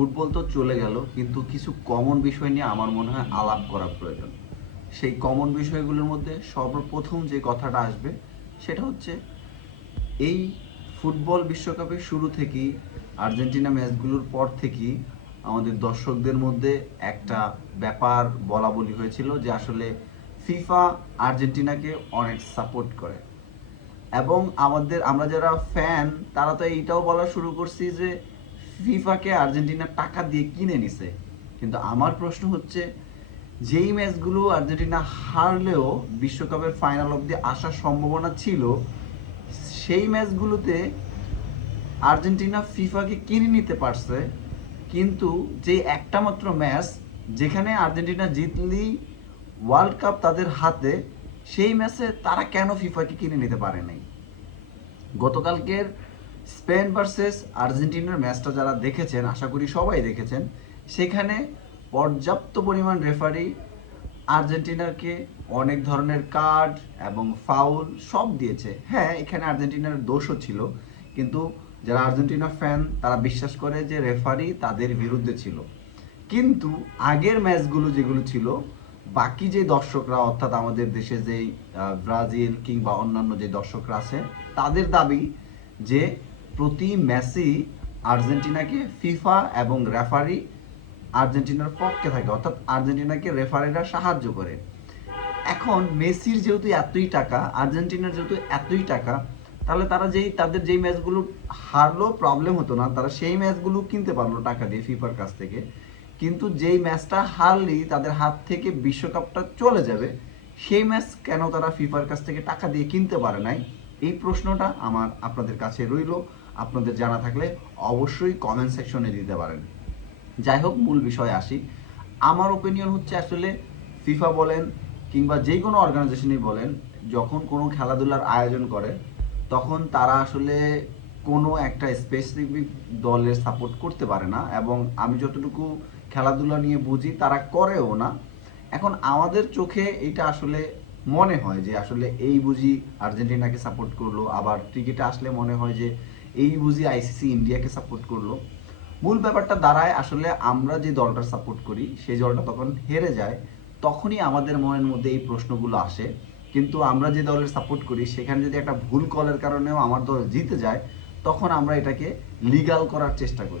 Football তো চলে গেল, কিন্তু কিছু কমন বিষয় নিয়ে আমার মনে হয় আলাপ করা প্রয়োজন। সেই কমন বিষয়গুলোর মধ্যে সর্বপ্রথম যে কথাটা আসবে সেটা হচ্ছে এই ফুটবল বিশ্বকাপের শুরু থেকেই, আর্জেন্টিনা ম্যাচগুলোর পর থেকেই আমাদের দর্শকদের মধ্যে একটা ব্যাপার বলা বলি হয়েছিল যে আসলে ফিফা আর্জেন্টিনাকে অনেক সাপোর্ট করে। এবং আমরা যারা ফ্যান, তারা তো এইটাও বলা শুরু করছি যে ফিফাকে আর্জেন্টিনা টাকা দিয়ে কিনে নিছে। কিন্তু আমার প্রশ্ন হচ্ছে, যেই ম্যাচগুলো আর্জেন্টিনা হারলেও বিশ্বকাপের ফাইনাল অবধি আসার সম্ভাবনা ছিল, সেই ম্যাচগুলোতে আর্জেন্টিনা ফিফাকে কিনে নিতে পারছে। কিন্তু যে একটা মাত্র ম্যাচ যেখানে আর্জেন্টিনা জিতলেই ওয়ার্ল্ড কাপ তাদের হাতে, সেই ম্যাচে তারা কেন ফিফাকে কিনে নিতে পারে নাই? গতকালকের স্পেন ভার্সেস আর্জেন্টিনার ম্যাচটা যারা দেখেছেন, আশা করি সবাই দেখেছেন, সেখানে পর্যাপ্ত পরিমাণ রেফারি আর্জেন্টিনাকে অনেক ধরনের কার্ড এবং ফাউল সব দিয়েছে। হ্যাঁ, এখানে আর্জেন্টিনার দোষও ছিল, কিন্তু যারা আর্জেন্টিনা ফ্যান তারা বিশ্বাস করে যে রেফারি তাদের বিরুদ্ধে ছিল। কিন্তু আগের ম্যাচগুলো যেগুলো ছিল, বাকি যে দর্শকরা, অর্থাৎ আমাদের দেশে যেই ব্রাজিল কিংবা অন্যান্য যে দর্শকরা আছে, তাদের দাবি যে প্রতি ম্যাচই আর্জেন্টিনাকে ফিফা এবং রেফারি আর্জেন্টিনার পক্ষে থাকে, অর্থাৎ আর্জেন্টিনাকে রেফারিরা সাহায্য করে। এখন মেসির যেহেতু এতই টাকা, আর্জেন্টিনার যেহেতু এতই টাকা, তাহলে তারা তাদের যেই ম্যাচগুলো হারলো প্রবলেম হতো না, তারা সেই ম্যাচগুলো কিনতে পারলো টাকা দিয়ে ফিফার কাছ থেকে। কিন্তু যেই ম্যাচটা হারলেই তাদের হাত থেকে বিশ্বকাপটা চলে যাবে, সেই ম্যাচ কেন তারা ফিফার কাছ থেকে টাকা দিয়ে কিনতে পারে নাই? এই প্রশ্নটা আমার আপনাদের কাছে রইল। আপনাদের জানা থাকলে অবশ্যই কমেন্ট সেকশনে দিতে পারেন। যাই হোক, মূল বিষয়ে আসি। আমার ওপিনিয়ন হচ্ছে, আসলে ফিফা বলেন কিংবা যে কোনো অর্গানাইজেশনই বলেন, যখন কোনো খেলাধুলার আয়োজন করে, তখন তারা আসলে কোনো একটা স্পেসিফিক দলের সাপোর্ট করতে পারে না, এবং আমি যতটুকু খেলাধুলা নিয়ে বুঝি তারা করেও না। এখন আমাদের চোখে এটা আসলে মনে হয় যে আসলে এই বুঝি আর্জেন্টিনাকে সাপোর্ট করলো, আবার ক্রিকেটে আসলে মনে হয় যে এই বুঝি আইসিসি ইন্ডিয়াকে সাপোর্ট করলো। মূল ব্যাপারটা দাঁড়ায়, আসলে আমরা যে দলটার সাপোর্ট করি সেই দলটা তখন হেরে যায়, তখনই আমাদের মনের মধ্যে এই প্রশ্নগুলো আসে। কিন্তু আমরা যে দলের সাপোর্ট করি সেখানে যদি একটা ভুল কলের কারণেও আমার দল জিতে যায়, তখন আমরা এটাকে লিগ্যাল করার চেষ্টা করি।